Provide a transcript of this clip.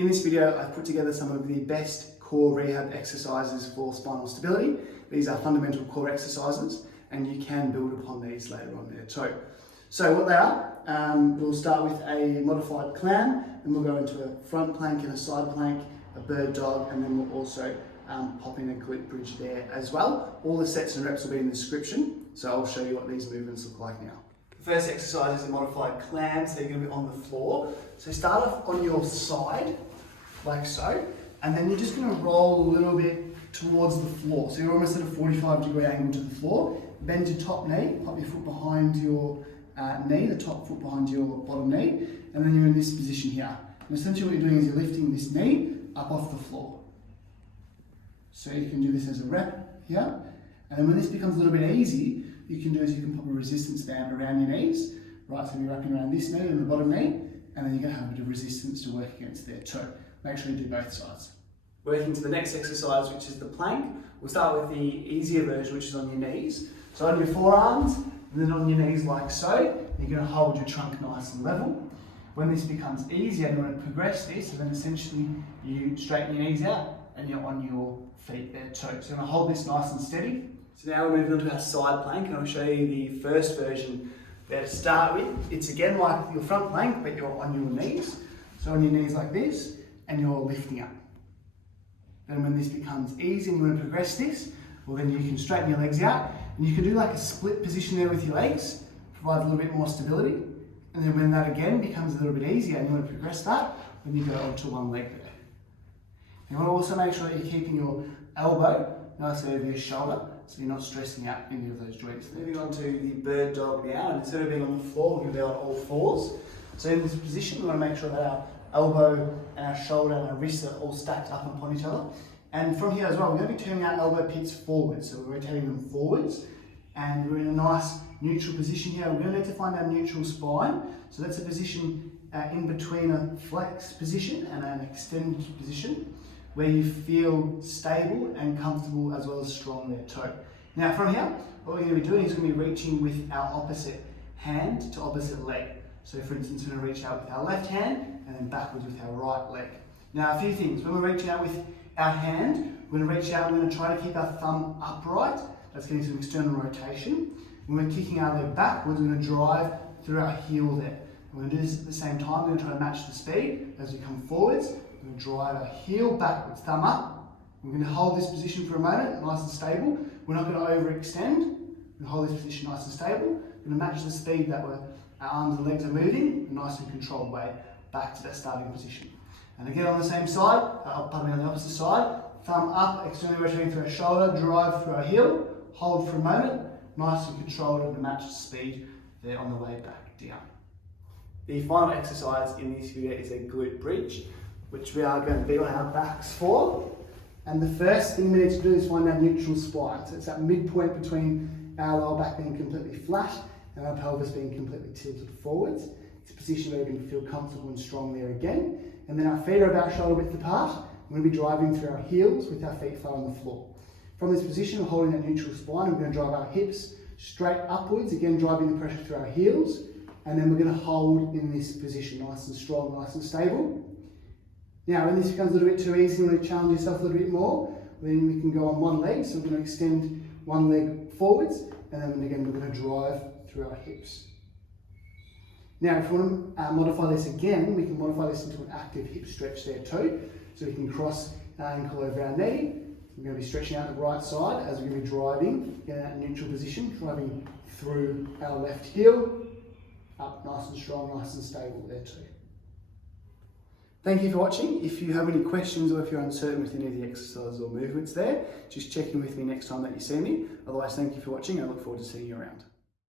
In this video, I've put together some of the best core rehab exercises for spinal stability. These are fundamental core exercises, and you can build upon these later on there too. So what they are, we'll start with a modified clam, and we'll go into a front plank and a side plank, a bird dog, and then we'll also pop in a glute bridge there as well. All the sets and reps will be in the description, so I'll show you what these movements look like now. The first exercise is a modified clam, so you're going to be on the floor. So start off on your side, like so, and then you're just going to roll a little bit towards the floor. So you're almost at a 45-degree angle to the floor. Bend your top knee, pop your foot behind your knee, the top foot behind your bottom knee, and then you're in this position here. And essentially what you're doing is you're lifting this knee up off the floor. So you can do this as a rep here, and then when this becomes a little bit easy, you can do is you can pop a resistance band around your knees, right? So you're wrapping around this knee and the bottom knee, and then you're going to have a bit of resistance to work against there too. Make sure you do both sides. Working to the next exercise, which is the plank. We'll start with the easier version, which is on your knees. So on your forearms, and then on your knees like so, you're going to hold your trunk nice and level. When this becomes easier, you want to progress this, and then essentially you straighten your knees out and you're on your feet there too. So you're going to hold this nice and steady. So now we're moving on to our side plank, and I'll show you the first version there to start with. It's again like your front plank, but you're on your knees. So on your knees like this, and you're lifting up. Then when this becomes easy and you want to progress this, well then you can straighten your legs out, and you can do like a split position there with your legs, provide a little bit more stability. And then when that again becomes a little bit easier and you want to progress that, then you go onto one leg there. You want to also make sure that you're keeping your elbow nice over your shoulder, so you're not stressing out any of those joints. Moving on to the bird dog now, and instead of being on the floor, we're going to be on all fours. So in this position, we want to make sure that our elbow and our shoulder and our wrists are all stacked up upon each other. And from here as well, we're going to be turning our elbow pits forwards, so we're rotating them forwards, and we're in a nice neutral position here. We're going to need to find our neutral spine, so that's a position in between a flex position and an extended position, where you feel stable and comfortable as well as strong there too. Now from here, what we're going to be doing is we're going to be reaching with our opposite hand to opposite leg. So for instance, we're going to reach out with our left hand and then backwards with our right leg. Now a few things, when we're reaching out with our hand, we're going to reach out, we're going to try to keep our thumb upright. That's getting some external rotation. When we're kicking our leg backwards, we're going to drive through our heel there. We're going to do this at the same time. We're going to try to match the speed as we come forwards. We're going to drive our heel backwards, thumb up. We're going to hold this position for a moment, nice and stable. We're not going to overextend. We're going to hold this position nice and stable. We're going to match the speed that our arms and legs are moving in a nice and controlled way back to that starting position. And again on the same side, on the opposite side, thumb up, externally rotating through our shoulder, drive through our heel, hold for a moment, nice and controlled, and match the speed there on the way back down. The final exercise in this video is a glute bridge, which we are going to be on our backs for. And the first thing we need to do is find our neutral spine. So it's that midpoint between our lower back being completely flat and our pelvis being completely tilted forwards. It's a position where we can feel comfortable and strong there again. And then our feet are about shoulder width apart. We're going to be driving through our heels with our feet flat on the floor. From this position, we're holding that neutral spine. We're going to drive our hips straight upwards, again driving the pressure through our heels. And then we're going to hold in this position, nice and strong, nice and stable. Now, when this becomes a little bit too easy, you want to challenge yourself a little bit more, then we can go on one leg. So we're going to extend one leg forwards, and then again, we're going to drive through our hips. Now, if we want to modify this again, we can modify this into an active hip stretch there too. So we can cross our ankle over our knee. We're going to be stretching out the right side as we're going to be driving in that neutral position, driving through our left heel, up nice and strong, nice and stable there too. Thank you for watching. If you have any questions or if you're uncertain with any of the exercises or movements there, just check in with me next time that you see me. Otherwise, thank you for watching and I look forward to seeing you around.